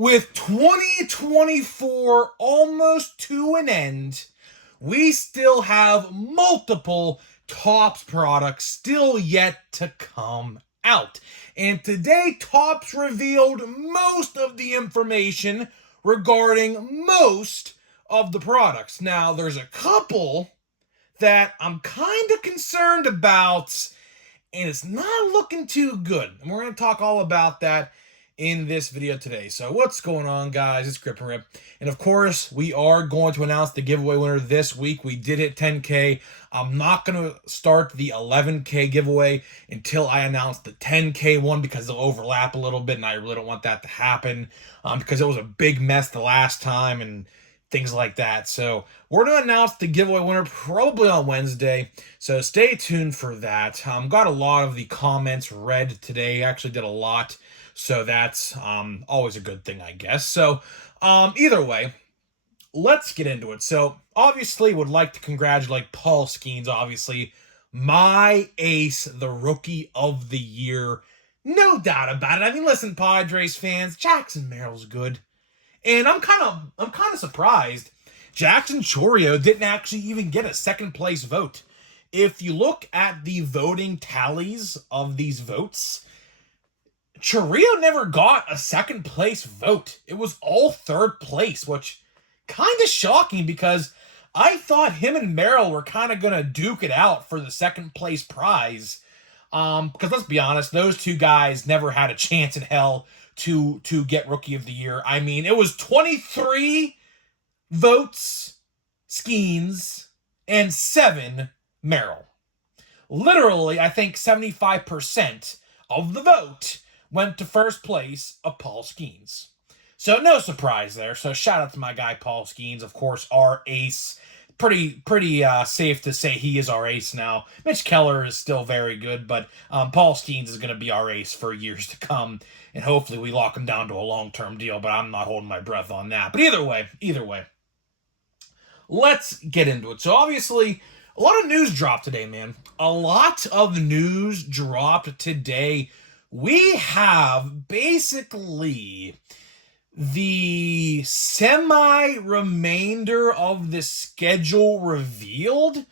With 2024 almost to an end, we still have multiple Topps products still yet to come out. And today, Topps revealed most of the information regarding most of the products. Now, there's a couple that I'm kind of concerned about, and it's not looking too good. And we're going to talk all about that in this video today. So what's going on, guys? It's Grip and Rip. And of course, we are going to announce the giveaway winner this week. We did hit 10K. I'm not going to start the 11K giveaway until I announce the 10K one because they'll overlap a little bit, and I really don't want that to happen because it was a big mess the last time and things like that. So we're going to announce the giveaway winner probably on Wednesday. So stay tuned for that. Got a lot of the comments read today. Actually did a lot. So that's always a good thing, I guess. So either way, let's get into it. So obviously would like to congratulate Paul Skenes, obviously my ace, the rookie of the year. No doubt about it. I mean, listen, Padres fans, Jackson Merrill's good. And I'm kind of surprised Jackson Chourio didn't actually even get a second place vote. If you look at the voting tallies of these votes, Chourio never got a second place vote. It was all third place, which kind of shocking because I thought him and Merrill were kind of going to duke it out for the second place prize. Because let's be honest, those two guys never had a chance in hell to get Rookie of the Year. I mean, it was 23 votes, Skenes, and 7 Merrill. Literally, I think 75% of the vote went to first place of Paul Skenes. So no surprise there. So shout out to my guy Paul Skenes, of course, our ace. Pretty safe to say he is our ace now. Mitch Keller is still very good, but Paul Skenes is going to be our ace for years to come, and hopefully we lock him down to a long-term deal, but I'm not holding my breath on that. But either way, let's get into it. So obviously, a lot of news dropped today, man. A lot of news dropped today. We have basically the semi-remainder of the schedule revealed,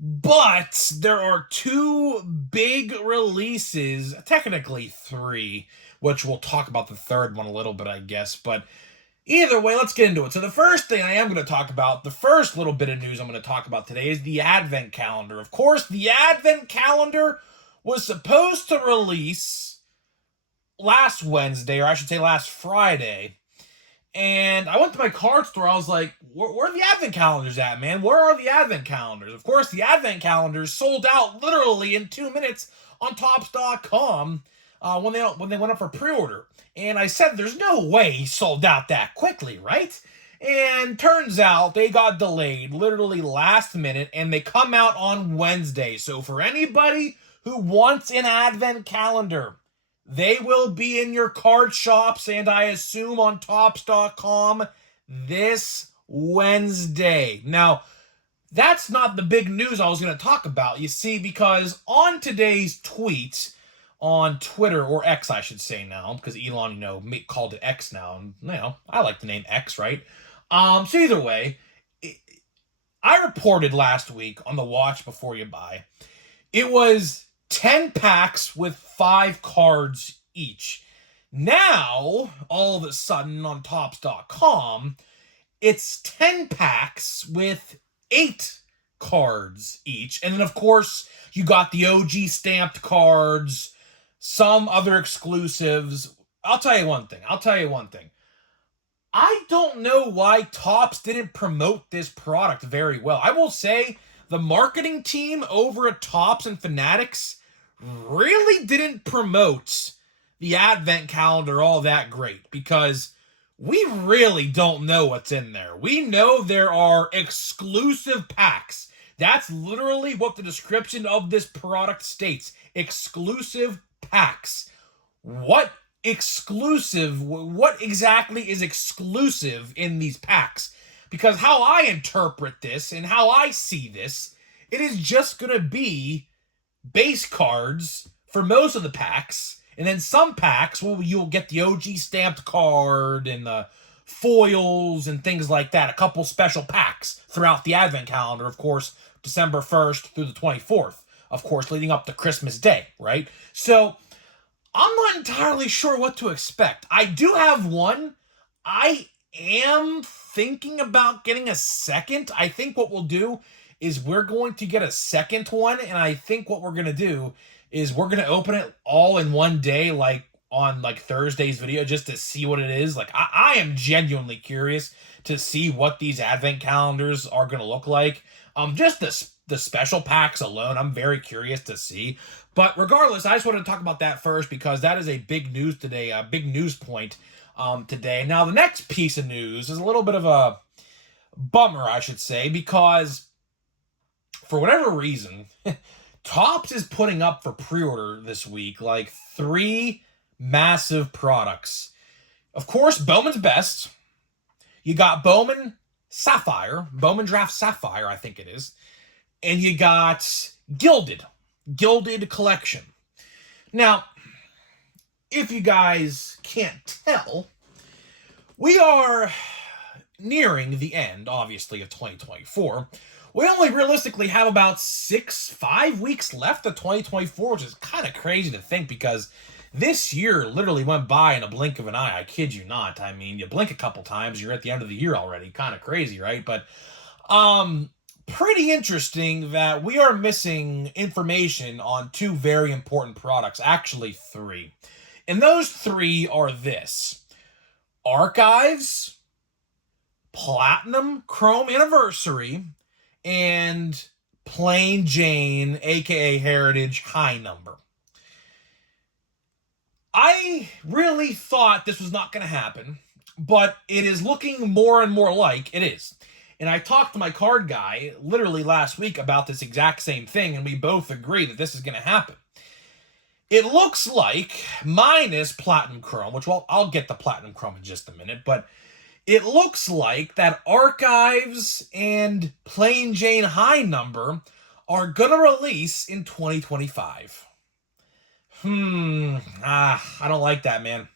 but there are 2 big releases, technically 3, which we'll talk about the third one a little bit, I guess, but either way, let's get into it. So the first thing I am going to talk about, the first little bit of news I'm going to talk about today is the Advent Calendar. Of course, the Advent Calendar was supposed to release last Wednesday, or I should say last Friday, and I went to my card store. I was like, where are the Advent calendars at, man? Where are the Advent calendars? Of course, the Advent calendars sold out literally in 2 minutes on Topps.com when they went up for pre-order. And I said, there's no way he sold out that quickly, right? And turns out they got delayed literally last minute, and they come out on Wednesday. So for anybody who wants an Advent calendar, they will be in your card shops, and I assume on Topps.com this Wednesday. Now, that's not the big news I was going to talk about, you see, because on today's tweet on Twitter, or X, I should say now, because Elon, called it X now, and, I like the name X, right? So either way, I reported last week on the Watch Before You Buy, it was 10 packs with 5 cards each. Now, all of a sudden on Topps.com, it's 10 packs with 8 cards each. And then, of course, you got the OG stamped cards, some other exclusives. I'll tell you one thing. I don't know why Topps didn't promote this product very well. I will say the marketing team over at Topps and Fanatics really didn't promote the Advent Calendar all that great, because we really don't know what's in there. We know there are exclusive packs. That's literally what the description of this product states. Exclusive packs. What exactly is exclusive in these packs? Because how I interpret this and how I see this, it is just going to be base cards for most of the packs, And then some packs, well, you'll get the OG stamped card and the foils and things like that. A couple special packs throughout the advent calendar, of course, December 1st through the 24th, of course, leading up to Christmas Day, right? So I'm not entirely sure what to expect. I do have one. I am thinking about getting a second. I think what we'll do is we're going to get a second one, and I think what we're going to do is we're going to open it all in one day, like on like Thursday's video, just to see what it is. Like, I am genuinely curious to see what these advent calendars are going to look like. Just the special packs alone, I'm very curious to see. But regardless, I just wanted to talk about that first because that is a big news today, a big news point today. Now, the next piece of news is a little bit of a bummer, I should say, because for whatever reason, Topps is putting up for pre-order this week like 3 massive products. Of course, Bowman's Best. You got Bowman Sapphire, Bowman Draft Sapphire, I think it is. And you got Gilded Collection. Now, if you guys can't tell, we are nearing the end, obviously, of 2024. We only realistically have about 5 weeks left of 2024, which is kind of crazy to think because this year literally went by in a blink of an eye. I kid you not. I mean, you blink a couple times, you're at the end of the year already. Kind of crazy, right? But pretty interesting that we are missing information on 2 very important products. Actually, 3. And those 3 are this: Archives, Platinum Chrome Anniversary, and Plain Jane, aka Heritage High Number. I really thought this was not going to happen, but it is looking more and more like it is. And I talked to my card guy literally last week about this exact same thing, and we both agree that this is going to happen. It looks like, minus Platinum Chrome, which I'll get the Platinum Chrome in just a minute, but it looks like that Archives and Plain Jane High Number are going to release in 2025. I don't like that, man.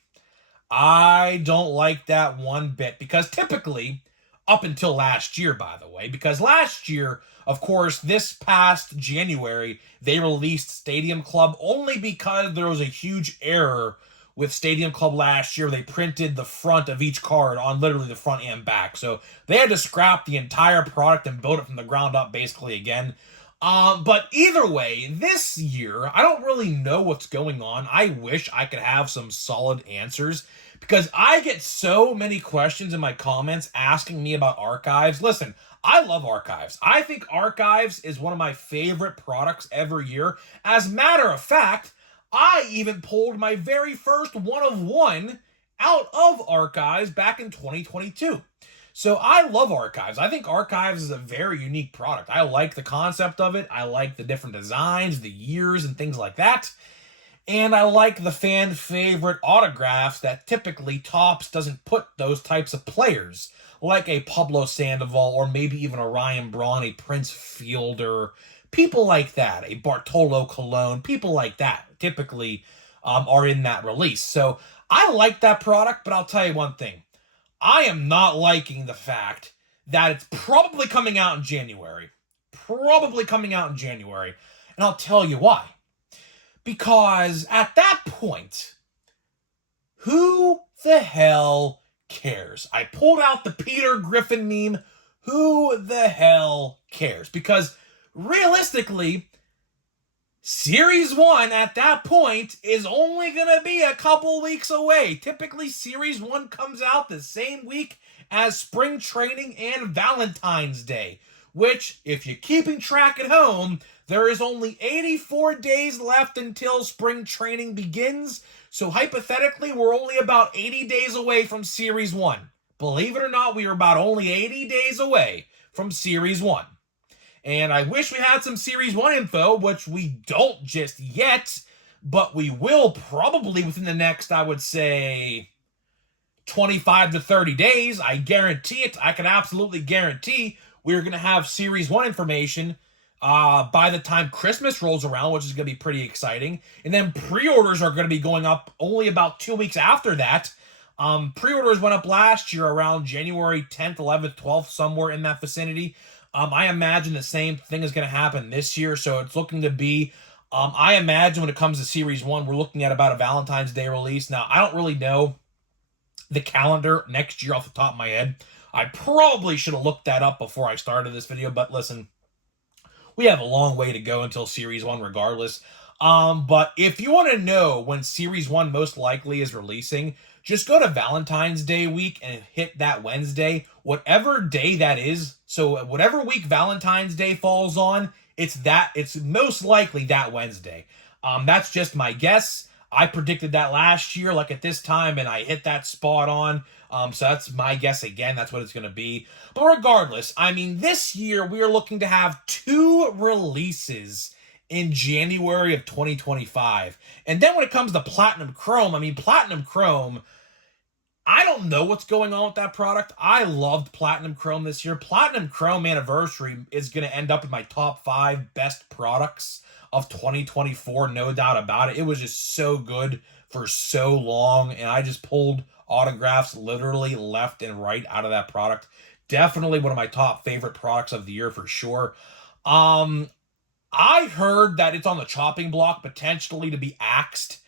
I don't like that one bit, because typically, up until last year, by the way, because last year, of course, this past January, they released Stadium Club only because there was a huge error with Stadium Club last year. They printed the front of each card on literally the front and back. So they had to scrap the entire product and build it from the ground up basically again. But either way, this year, I don't really know what's going on. I wish I could have some solid answers, because I get so many questions in my comments asking me about Archives. Listen, I love Archives. I think Archives is one of my favorite products every year. As a matter of fact, I even pulled my very first 1-of-1 out of Archives back in 2022. So I love Archives. I think Archives is a very unique product. I like the concept of it. I like the different designs, the years, and things like that. And I like the fan favorite autographs that typically Topps doesn't put those types of players, like a Pablo Sandoval or maybe even a Ryan Braun, a Prince Fielder, people like that, a Bartolo Colon, people like that typically are in that release. So I like that product, but I'll tell you one thing. I am not liking the fact that it's probably coming out in January. And I'll tell you why. Because at that point, who the hell cares? I pulled out the Peter Griffin meme. Who the hell cares? Because realistically, Series 1 at that point is only going to be a couple weeks away. Typically, Series 1 comes out the same week as Spring Training and Valentine's Day, which, if you're keeping track at home, there is only 84 days left until Spring Training begins. So hypothetically, we're only about 80 days away from Series 1. Believe it or not, we are about only 80 days away from Series 1. And I wish we had some Series 1 info, which we don't just yet, but we will probably within the next, I would say, 25 to 30 days. I guarantee it. I can absolutely guarantee we're going to have Series 1 information by the time Christmas rolls around, which is going to be pretty exciting. And then pre-orders are going to be going up only about 2 weeks after that. Pre-orders went up last year around January 10th, 11th, 12th, somewhere in that vicinity. I imagine the same thing is going to happen this year, so it's looking to be, I imagine when it comes to Series 1, we're looking at about a Valentine's Day release. Now, I don't really know the calendar next year off the top of my head. I probably should have looked that up before I started this video, but listen, we have a long way to go until Series 1 regardless. But if you want to know when Series 1 most likely is releasing, just go to Valentine's Day week and hit that Wednesday, whatever day that is. So whatever week Valentine's Day falls on, it's most likely that Wednesday. That's just my guess. I predicted that last year, like at this time, and I hit that spot on. So that's my guess again. That's what it's going to be. But regardless, I mean, this year we are looking to have 2 releases in January of 2025. And then when it comes to Platinum Chrome, I mean, Platinum Chrome, I don't know what's going on with that product. I loved Platinum Chrome this year. Platinum Chrome Anniversary is going to end up in my top 5 best products of 2024, no doubt about it. It was just so good for so long, and I just pulled autographs literally left and right out of that product. Definitely one of my top favorite products of the year for sure. I heard that it's on the chopping block potentially to be axed.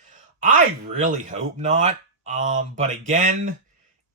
I really hope not. But again,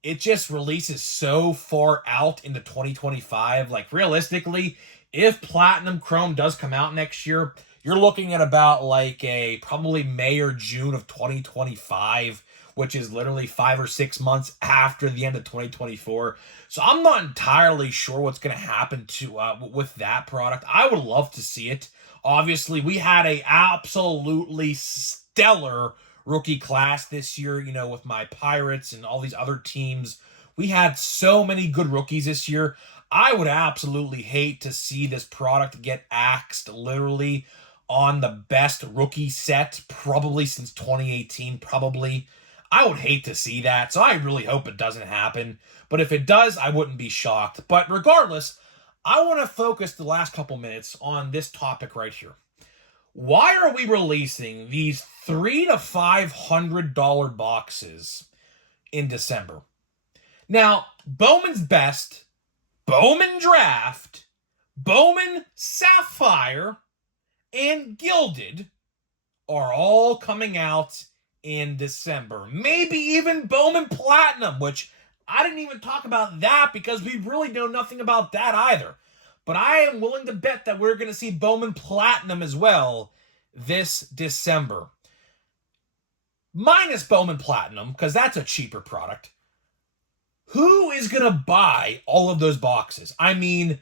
it just releases so far out into 2025. Like realistically, if Platinum Chrome does come out next year, you're looking at about like a probably May or June of 2025, which is literally 5 or 6 months after the end of 2024. So I'm not entirely sure what's going to happen to with that product. I would love to see it. Obviously, we had a absolutely stellar rookie class this year, you know, with my Pirates and all these other teams. We had so many good rookies this year. I would absolutely hate to see this product get axed literally on the best rookie set probably since 2018, probably. I would hate to see that, so I really hope it doesn't happen. But if it does, I wouldn't be shocked. But regardless, I want to focus the last couple minutes on this topic right here. Why are we releasing these $300 to $500 boxes in December? Now, Bowman's Best, Bowman Draft, Bowman Sapphire, and Gilded are all coming out in December. Maybe even Bowman Platinum, which I didn't even talk about that because we really know nothing about that either. But I am willing to bet that we're going to see Bowman Platinum as well this December. Minus Bowman Platinum, because that's a cheaper product. Who is going to buy all of those boxes? I mean,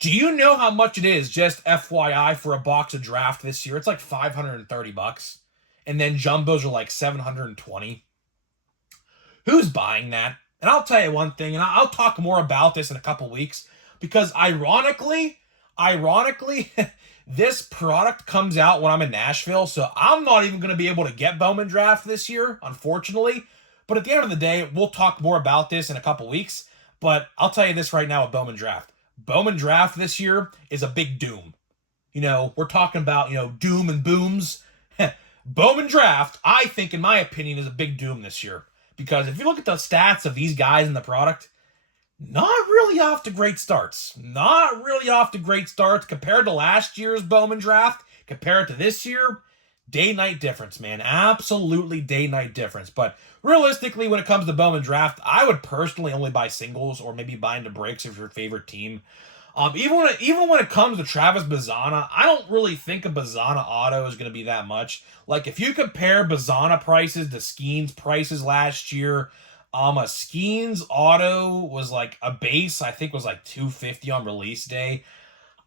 do you know how much it is, just FYI, for a box of draft this year? It's like $530. And then jumbos are like $720. Who's buying that? And I'll tell you one thing, and I'll talk more about this in a couple weeks, because ironically, this product comes out when I'm in Nashville, so I'm not even going to be able to get Bowman Draft this year, unfortunately. But at the end of the day, we'll talk more about this in a couple weeks. But I'll tell you this right now with Bowman Draft. Bowman Draft this year is a big doom. You know, we're talking about, you know, doom and booms. Bowman Draft, I think, in my opinion, is a big doom this year. Because if you look at the stats of these guys in the product, not really off to great starts. Not really off to great starts compared to last year's Bowman Draft. Compared to this year, day-night difference, man. Absolutely day-night difference. But realistically, when it comes to Bowman Draft, I would personally only buy singles or maybe buy into breaks if your favorite team. Even when it comes to Travis Bazzana, I don't really think a Bazzana auto is going to be that much. Like, if you compare Bazzana prices to Skenes prices last year, a Skenes auto was like a base, I think was like $250 on release day.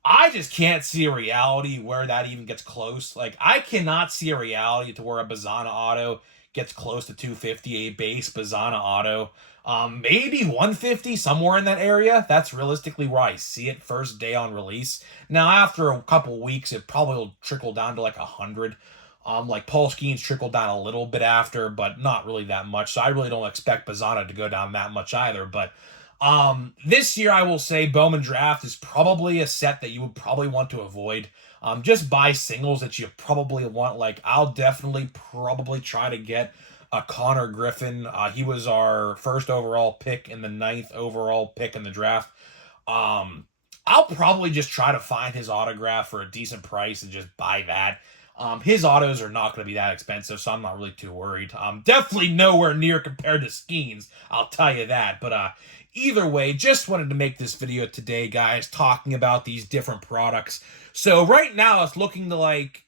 I just can't see a reality where that even gets close. Like, I cannot see a reality to where a Bazzana auto gets close to $250, a base Bazzana auto. Maybe $150, somewhere in that area. That's realistically where I see it first day on release. Now, after a couple weeks, it probably will trickle down to like $100. Like Paul Skenes trickled down a little bit after, but not really that much. So I really don't expect Bazzana to go down that much either. But This year, I will say Bowman Draft is probably a set that you would probably want to avoid. Just buy singles that you probably want. Like, I'll definitely probably try to get a Connor Griffin. He was our first overall pick and the 9th overall pick in the draft. I'll probably just try to find his autograph for a decent price and just buy that. His autos are not going to be that expensive, so I'm not really too worried. Definitely nowhere near compared to Skenes, I'll tell you that. But either way, just wanted to make this video today, guys, talking about these different products. So right now, it's looking like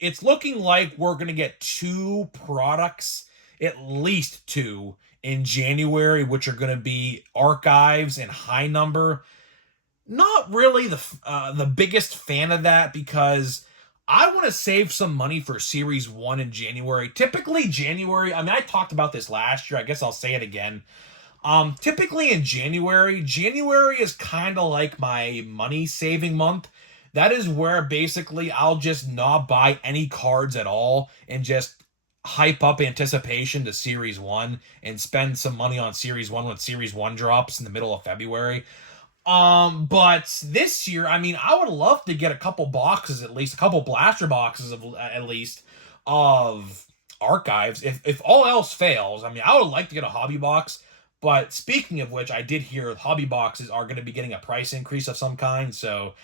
we're going to get 2 products, at least 2, in January, which are going to be Archives and High Number. Not really the biggest fan of that, because I want to save some money for Series 1 in January. Typically, January, I mean, I talked about this last year. I guess I'll say it again. Typically in January is kind of like my money-saving month. That is where basically I'll just not buy any cards at all and just hype up anticipation to Series 1 and spend some money on Series 1 when Series 1 drops in the middle of February. But this year, I mean, I would love to get a couple boxes, at least a couple blaster boxes at least of Archives. If all else fails, I mean, I would like to get a hobby box. But speaking of which, I did hear hobby boxes are going to be getting a price increase of some kind. So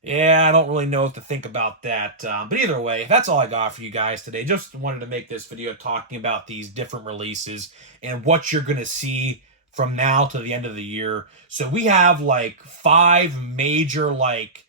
yeah, I don't really know what to think about that. But either way, that's all I got for you guys today. Just wanted to make this video talking about these different releases and what you're going to see from now to the end of the year. So we have like 5 major, like,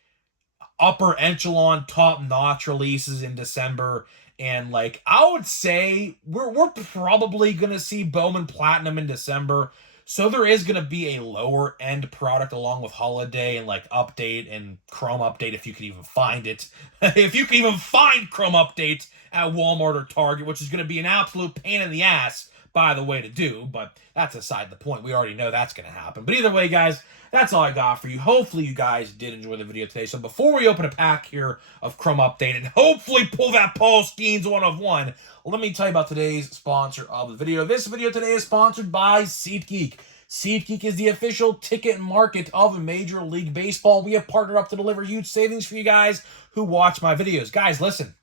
upper echelon, top-notch releases in December. And like, I would say we're probably gonna see Bowman Platinum in December. So there is gonna be a lower end product along with Holiday and like Update and Chrome Update, if you can even find it. If you can even find Chrome Update at Walmart or Target, which is gonna be an absolute pain in the ass, by the way, to do, but that's aside the point. We already know that's going to happen. But either way, guys, that's all I got for you. Hopefully, you guys did enjoy the video today. So before we open a pack here of Chrome Update and hopefully pull that Paul Skenes 1/1, let me tell you about today's sponsor of the video. This video today is sponsored by SeatGeek. SeatGeek is the official ticket market of Major League Baseball. We have partnered up to deliver huge savings for you guys who watch my videos. Guys, listen.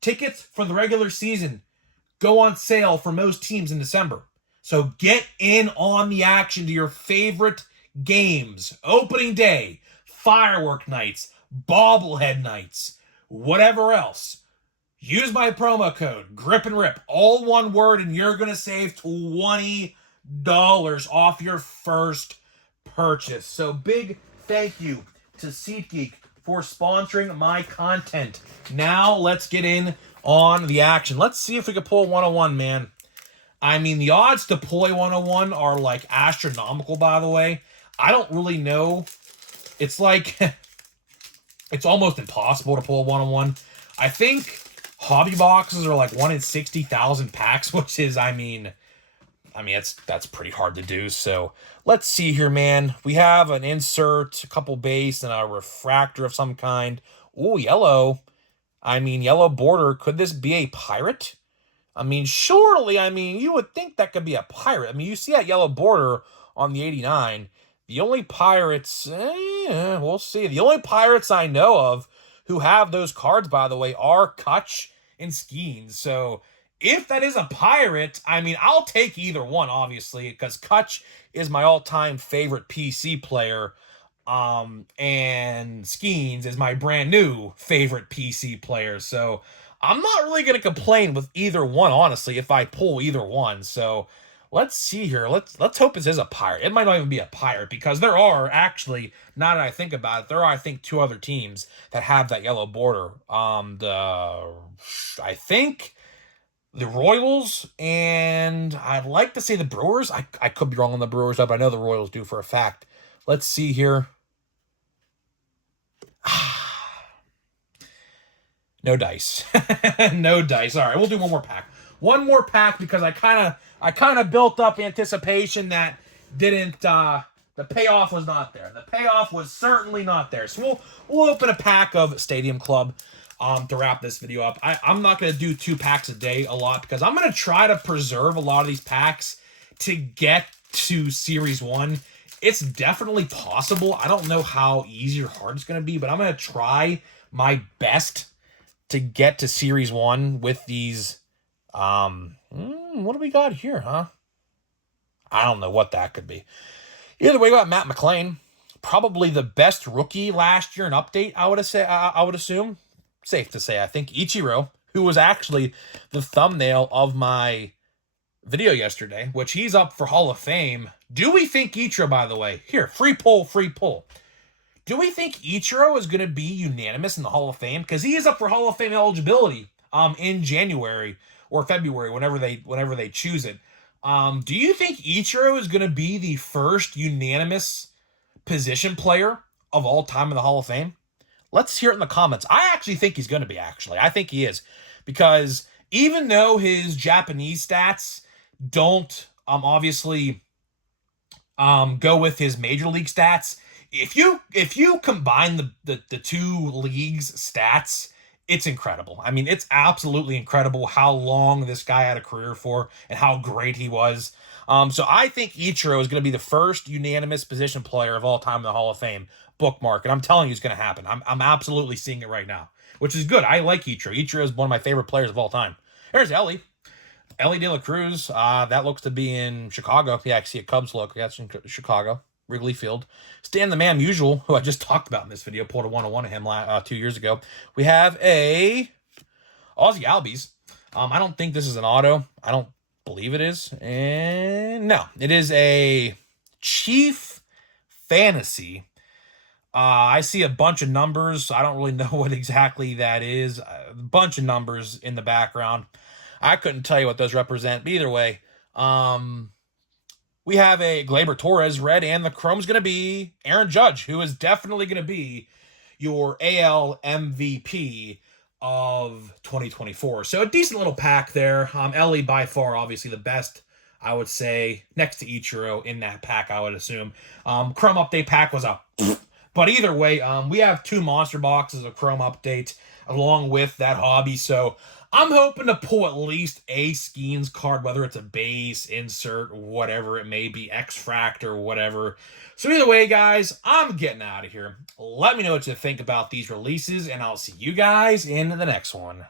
Tickets for the regular season go on sale for most teams in December. So get in on the action to your favorite games. Opening day, firework nights, bobblehead nights, whatever else. Use my promo code, Grip and Rip, all one word, and you're going to save $20 off your first purchase. So big thank you to SeatGeek for sponsoring my content. Now let's get in on the action. Let's see if we can pull 101, man. I mean, the odds to pull a 101 are like astronomical, by the way. I don't really know. It's like, it's almost impossible to pull a 101. I think hobby boxes are like 1 in 60,000 packs, which is, I mean, that's pretty hard to do. So let's see here, man. We have an insert, a couple base, and a refractor of some kind. Oh, yellow. I mean, yellow border. Could this be a pirate? I mean, surely, I mean, you would think that could be a pirate. I mean, you see that yellow border on the 89. The only pirates, we'll see. The only pirates I know of who have those cards, by the way, are Kutch and Skenes. So if that is a pirate, I mean, I'll take either one, obviously, because Kutch is my all-time favorite PC player. And Skenes is my brand new favorite PC player. So I'm not really going to complain with either one, honestly, if I pull either one. So let's see here. Let's hope this is a pirate. It might not even be a pirate, because there are actually, now that I think about it, there are, I think, 2 other teams that have that yellow border. I think the Royals, and I'd like to say the Brewers. I could be wrong on the Brewers, but I know the Royals do for a fact. Let's see here. No dice. No dice. All right, we'll do one more pack. One more pack, because I kind of built up anticipation that didn't. The payoff was not there. The payoff was certainly not there. So we'll open a pack of Stadium Club to wrap this video up. I'm not going to do 2 packs a day a lot, because I'm going to try to preserve a lot of these packs to get to Series 1. It's definitely possible. I don't know how easy or hard it's going to be, but I'm going to try my best to get to Series 1 with these. What do we got here, huh? I don't know what that could be. Either way, we got Matt McLean. Probably the best rookie last year in update, I would assume. Safe to say, I think Ichiro, who was actually the thumbnail of my video yesterday, which he's up for Hall of Fame. Do we think Ichiro, by the way, here, free poll. Do we think Ichiro is going to be unanimous in the Hall of Fame? Because he is up for Hall of Fame eligibility in January or February, whenever they choose it. Do you think Ichiro is going to be the first unanimous position player of all time in the Hall of Fame? Let's hear it in the comments. I actually think he's going to be, I think he is. Because even though his Japanese stats don't obviously go with his major league stats, if you combine the two leagues' stats, it's incredible. I mean, it's absolutely incredible how long this guy had a career for and how great he was. So I think Ichiro is going to be the first unanimous position player of all time in the Hall of Fame. Bookmark, and I'm telling you it's going to happen. I'm absolutely seeing it right now, which is good. I like Ichiro. Ichiro is one of my favorite players of all time. There's Ellie De La Cruz. That looks to be in Chicago. Yeah, I see a Cubs look. That's in Chicago. Wrigley Field. Stan the Man Musial, who I just talked about in this video, pulled a 101 of him 2 years ago. We have a Ozzy Albies. I don't think this is an auto. I don't believe it is. And no, it is a Chief Fantasy. I see a bunch of numbers. I don't really know what exactly that is. A bunch of numbers in the background. I couldn't tell you what those represent. But either way, we have a Gleyber Torres red, and the chrome's going to be Aaron Judge, who is definitely going to be your AL MVP of 2024. So a decent little pack there. Ellie by far, obviously the best, I would say, next to Ichiro in that pack, I would assume. Chrome update pack was a but either way, we have 2 monster boxes of Chrome update along with that hobby. So I'm hoping to pull at least a Skenes card, whether it's a base, insert, whatever it may be, X-Fract or whatever. So either way, guys, I'm getting out of here. Let me know what you think about these releases, and I'll see you guys in the next one.